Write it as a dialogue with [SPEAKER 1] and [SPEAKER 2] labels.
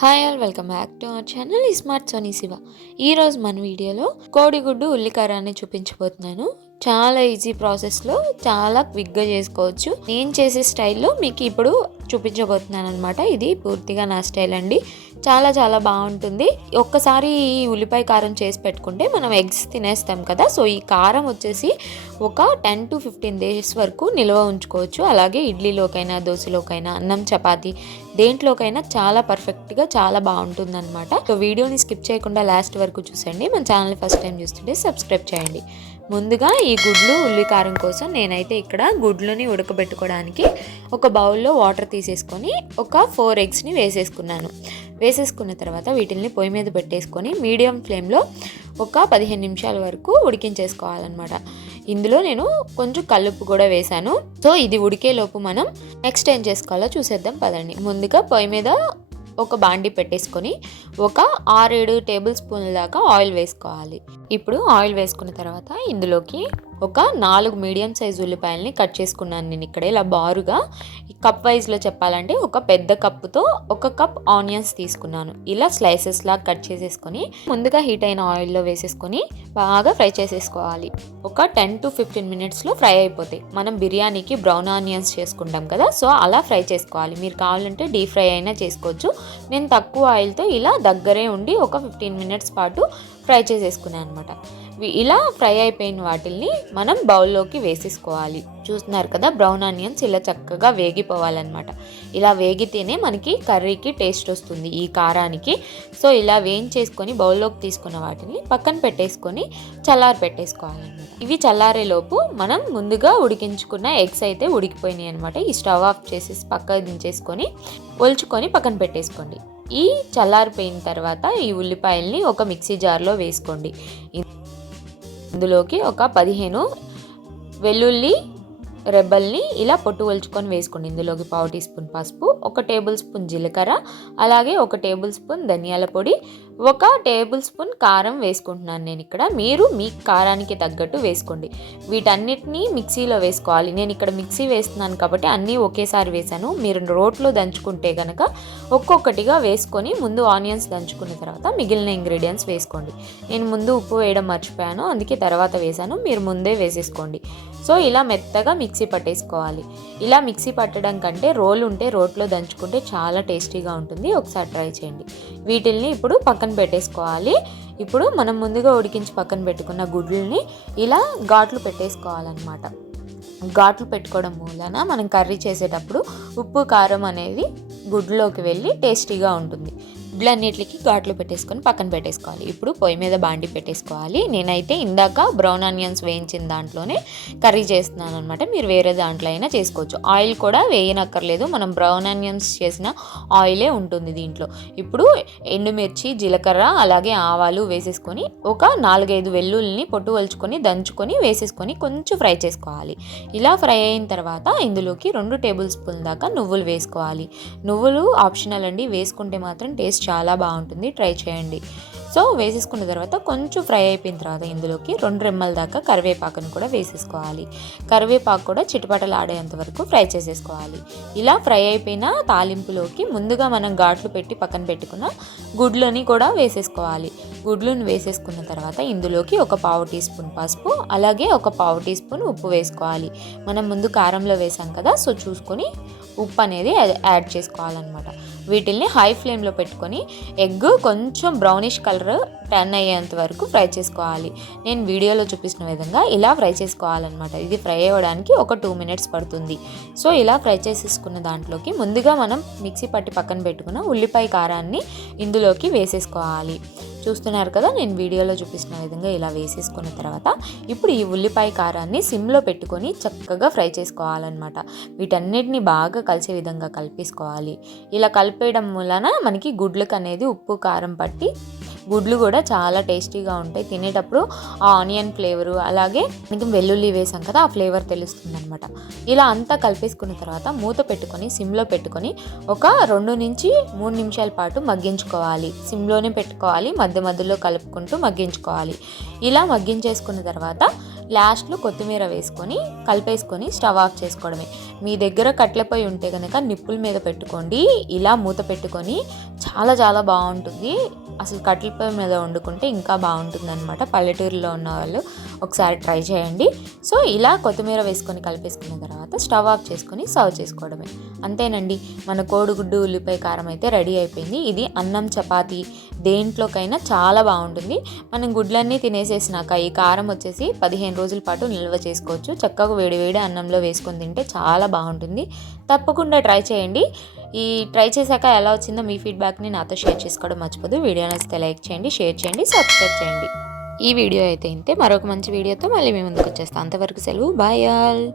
[SPEAKER 1] Hi all welcome back to our channel Smart Soni Shiva ఈరోజు మన వీడియోలో కోడిగుడ్డు ఉల్లికారాన్ని చూపించబోతున్నాను. చాలా ఈజీ ప్రాసెస్లో చాలా క్విక్గా చేసుకోవచ్చు. నేను చేసే స్టైల్లో మీకు ఇప్పుడు చూపించబోతున్నాను అనమాట ఇది పూర్తిగా నా స్టైల్ అండి. చాలా చాలా బాగుంటుంది. ఒక్కసారి ఈ ఉల్లిపాయ కారం చేసి పెట్టుకుంటే మనం ఎగ్స్ తినేస్తాం కదా. సో ఈ కారం వచ్చేసి ఒక టెన్ టు ఫిఫ్టీన్ డేస్ వరకు నిల్వ ఉంచుకోవచ్చు. అలాగే ఇడ్లీలోకైనా దోశలోకైనా అన్నం చపాతి దేంట్లోకైనా చాలా పర్ఫెక్ట్గా చాలా బాగుంటుంది అనమాట సో వీడియోని స్కిప్ చేయకుండా లాస్ట్ వరకు చూసండి మన ఛానల్ ఫస్ట్ టైం చూస్తుంటే సబ్స్క్రైబ్ చేయండి. ముందుగా ఈ గుడ్లు ఉల్లి కారం కోసం నేనైతే ఇక్కడ గుడ్లని ఉడకబెట్టుకోవడానికి ఒక బౌల్లో వాటర్ తీసేసుకొని ఒక ఫోర్ ఎగ్స్ని వేసేసుకున్నాను. వేసేసుకున్న తర్వాత వీటిల్ని పొయ్యి మీద పెట్టేసుకొని మీడియం ఫ్లేమ్లో ఒక పదిహేను నిమిషాల వరకు ఉడికించేసుకోవాలన్నమాట. ఇందులో నేను కొంచెం కల్లుప్పు కూడా వేశాను. సో ఇది ఉడికేలోపు మనం నెక్స్ట్ ఏం చేసుకోవాలో చూసేద్దాం పదండి. ముందుగా పొయ్యి మీద ఒక బాండి పెట్టేసుకొని ఒక ఆరేడు టేబుల్ స్పూన్ల దాకా ఆయిల్ వేసుకోవాలి. ఇప్పుడు ఆయిల్ వేసుకున్న తర్వాత ఇందులోకి ఒక నాలుగు మీడియం సైజ్ ఉల్లిపాయలని కట్ చేసుకున్నాను నేను ఇక్కడ. ఇలా బారుగా కప్ వైజ్లో చెప్పాలంటే ఒక పెద్ద కప్పుతో ఒక కప్ ఆనియన్స్ తీసుకున్నాను. ఇలా స్లైసెస్ లాగా కట్ చేసేసుకొని ముందుగా హీట్ అయిన ఆయిల్లో వేసేసుకొని బాగా ఫ్రై చేసేసుకోవాలి. ఒక టెన్ టు ఫిఫ్టీన్ మినిట్స్లో ఫ్రై అయిపోతాయి. మనం బిర్యానీకి బ్రౌన్ ఆనియన్స్ చేసుకుంటాం కదా సో అలా ఫ్రై చేసుకోవాలి. మీరు కావాలంటే డీప్ ఫ్రై అయినా చేసుకోవచ్చు. నేను తక్కువ ఆయిల్తో ఇలా దగ్గరే ఉండి ఒక ఫిఫ్టీన్ మినిట్స్ పాటు ఫ్రై చేసేసుకున్నాను అనమాట ఇలా ఫ్రై అయిపోయిన వాటిల్ని మనం బౌల్లోకి వేసేసుకోవాలి. చూస్తున్నారు కదా బ్రౌన్ ఆనియన్స్ ఇలా చక్కగా వేగిపోవాలన్నమాట. ఇలా వేగితేనే మనకి కర్రీకి టేస్ట్ వస్తుంది ఈ కారానికి. సో ఇలా వేయించేసుకొని బౌల్లోకి తీసుకున్న వాటిని పక్కన పెట్టేసుకొని చల్లారి పెట్టేసుకోవాలన్నమాట. ఇవి చల్లారేలోపు మనం ముందుగా ఉడికించుకున్న ఎగ్స్ అయితే ఉడికిపోయినాయి అనమాట ఈ స్టవ్ ఆఫ్ చేసేసి పక్క దించేసుకొని ఒలుచుకొని పక్కన పెట్టేసుకోండి. ఈ చల్లారిపోయిన తర్వాత ఈ ఉల్లిపాయల్ని ఒక మిక్సీ జార్లో వేసుకోండి. ఇందులోకి ఒక పదిహేను వెల్లుల్లి రెబ్బల్ని ఇలా పొట్టు ఒలుచుకొని వేసుకోండి. ఇందులోకి పావు టీ స్పూన్ పసుపు ఒక టేబుల్ స్పూన్ జీలకర్ర అలాగే ఒక టేబుల్ స్పూన్ ధనియాల పొడి ఒక టేబుల్ స్పూన్ కారం వేసుకుంటున్నాను నేను ఇక్కడ. మీరు మీ కారానికి తగ్గట్టు వేసుకోండి. వీటన్నిటిని మిక్సీలో వేసుకోవాలి. నేను ఇక్కడ మిక్సీ వేస్తున్నాను కాబట్టి అన్నీ ఒకేసారి వేసాను మీరు రోట్లో దంచుకుంటే కనుక ఒక్కొక్కటిగా వేసుకొని ముందు ఆనియన్స్ దంచుకున్న తర్వాత మిగిలిన ఇంగ్రీడియంట్స్ వేసుకోండి. నేను ముందు ఉప్పు వేయడం మర్చిపోయాను. అందుకే తర్వాత వేసాను మీరు ముందే వేసేసుకోండి. సో ఇలా మెత్తగా మిక్స్ మిక్సీ పట్టేసుకోవాలి. ఇలా మిక్సీ పట్టడం కంటే రోల్ ఉంటే రోట్లో దంచుకుంటే చాలా టేస్టీగా ఉంటుంది. ఒకసారి ట్రై చేయండి. వీటిల్ని ఇప్పుడు పక్కన పెట్టేసుకోవాలి. ఇప్పుడు మనం ముందుగా ఉడికించి పక్కన పెట్టుకున్న గుడ్లని ఇలా ఘాట్లు పెట్టేసుకోవాలన్నమాట. ఘాట్లు పెట్టుకోవడం మూలన మనం కర్రీ చేసేటప్పుడు ఉప్పు కారం అనేది గుడ్లోకి వెళ్ళి టేస్టీగా ఉంటుంది. గుడ్లన్నిటికి ఘాట్లు పెట్టేసుకొని పక్కన పెట్టేసుకోవాలి. ఇప్పుడు పొయ్యి మీద బాండి పెట్టేసుకోవాలి. నేనైతే ఇందాక బ్రౌన్ ఆనియన్స్ వేయించిన దాంట్లోనే కర్రీ చేస్తున్నాను అనమాట మీరు వేరే దాంట్లో అయినా చేసుకోవచ్చు. ఆయిల్ కూడా వేయనక్కర్లేదు. మనం బ్రౌన్ ఆనియన్స్ చేసిన ఆయిలే ఉంటుంది దీంట్లో. ఇప్పుడు ఎండుమిర్చి జీలకర్ర అలాగే ఆవాలు వేసేసుకొని ఒక నాలుగైదు వెల్లుల్ని పొట్టు వలుచుకొని దంచుకొని వేసేసుకొని కొంచెం ఫ్రై చేసుకోవాలి. ఇలా ఫ్రై అయిన తర్వాత ఇందులోకి రెండు టేబుల్ స్పూన్ దాకా నువ్వులు వేసుకోవాలి. నువ్వులు ఆప్షనల్ అండి. వేసుకుంటే మాత్రం టేస్ట్ చాలా బాగుంటుంది. ట్రై చేయండి. సో వేసేసుకున్న తర్వాత కొంచెం ఫ్రై అయిపోయిన తర్వాత ఇందులోకి రెండు రెమ్మల దాకా కరివేపాకును కూడా వేసేసుకోవాలి. కరివేపాకు కూడా చిటపటలు ఆడేంత వరకు ఫ్రై చేసేసుకోవాలి. ఇలా ఫ్రై అయిపోయిన తాలింపులోకి ముందుగా మనం ఘాట్లు పెట్టి పక్కన పెట్టుకున్న గుడ్లని కూడా వేసేసుకోవాలి. గుడ్లను వేసేసుకున్న తర్వాత ఇందులోకి ఒక పావు టీ స్పూన్ పసుపు అలాగే ఒక పావు టీ స్పూన్ ఉప్పు వేసుకోవాలి. మనం ముందు కారంలో వేసాం కదా సో చూసుకొని ఉప్పు అనేది యాడ్ చేసుకోవాలన్నమాట. వీటిల్ని హై ఫ్లేమ్లో పెట్టుకొని ఎగ్ కొంచెం బ్రౌనిష్ కలర్ టర్న్ అయ్యేంత వరకు ఫ్రై చేసుకోవాలి. నేను వీడియోలో చూపిస్తున్న విధంగా ఇలా ఫ్రై చేసుకోవాలన్నమాట. ఇది ఫ్రై అవ్వడానికి ఒక టూ మినిట్స్ పడుతుంది. సో ఇలా ఫ్రై చేసేసుకున్న దాంట్లోకి ముందుగా మనం మిక్సీ పట్టి పక్కన పెట్టుకున్న ఉల్లిపాయ కారాన్ని ఇందులోకి వేసేసుకోవాలి. చూస్తున్నారు కదా నేను వీడియోలో చూపిస్తున్న విధంగా ఇలా వేసేసుకున్న తర్వాత ఇప్పుడు ఈ ఉల్లిపాయ కారాన్ని సిమ్లో పెట్టుకొని చక్కగా ఫ్రై చేసుకోవాలన్నమాట. వీటన్నిటిని బాగా కలిసే విధంగా కలిపేసుకోవాలి. ఇలా కలిపేయడం వలన మనకి గుడ్లకు అనేది ఉప్పు కారం పట్టి గుడ్లు కూడా చాలా టేస్టీగా ఉంటాయి. తినేటప్పుడు ఆ ఆనియన్ ఫ్లేవరు అలాగే మనకి వెల్లుల్లి వేసాం కదా ఆ ఫ్లేవర్ తెలుస్తుంది అనమాట ఇలా అంతా కలిపేసుకున్న తర్వాత మూత పెట్టుకొని సిమ్లో పెట్టుకొని ఒక రెండు నుంచి మూడు నిమిషాల పాటు మగ్గించుకోవాలి. సిమ్లోనే పెట్టుకోవాలి మధ్య మధ్యలో కలుపుకుంటూ మగ్గించుకోవాలి. ఇలా మగ్గించేసుకున్న తర్వాత లాస్ట్లో కొత్తిమీర వేసుకొని కలిపేసుకొని స్టవ్ ఆఫ్ చేసుకోవడమే. మీ దగ్గర కట్టెల పొయ్యి ఉంటే కనుక నిప్పుల మీద పెట్టుకోండి. ఇలా మూత పెట్టుకొని చాలా చాలా బాగుంటుంది. అసలు కట్టెల పొయ్యి మీద వండుకుంటే ఇంకా బాగుంటుంది అనమాట పల్లెటూరులో ఉన్న వాళ్ళు ఒకసారి ట్రై చేయండి. సో ఇలా కొత్తిమీర వేసుకొని కలిపేసుకున్న తర్వాత స్టవ్ ఆఫ్ చేసుకొని సర్వ్ చేసుకోవడమే. అంతేనండి మన కోడిగుడ్డు ఉల్లిపాయ కారం అయితే రెడీ అయిపోయింది. ఇది అన్నం చపాతీ దేంట్లోకైనా చాలా బాగుంటుంది. మనం గుడ్లన్నీ తినేసేసినాక ఈ కారం వచ్చేసి పదిహేను రోజుల పాటు నిల్వ చేసుకోవచ్చు. చక్కగా వేడివేడి అన్నంలో వేసుకొని తింటే చాలా బాగుంటుంది. తప్పకుండా ట్రై చేయండి. ఈ ట్రై చేశాక ఎలా వచ్చిందో మీ ఫీడ్బ్యాక్ని నాతో షేర్ చేసుకోవడం మర్చిపోదు. వీడియో నచ్చితే లైక్ చేయండి షేర్ చేయండి సబ్స్క్రైబ్ చేయండి. ఈ వీడియో అయితే ఇంతే. మరొక మంచి వీడియోతో మళ్ళీ మీ ముందుకు వచ్చేస్తాను అంతవరకు సెలవు. Bye all.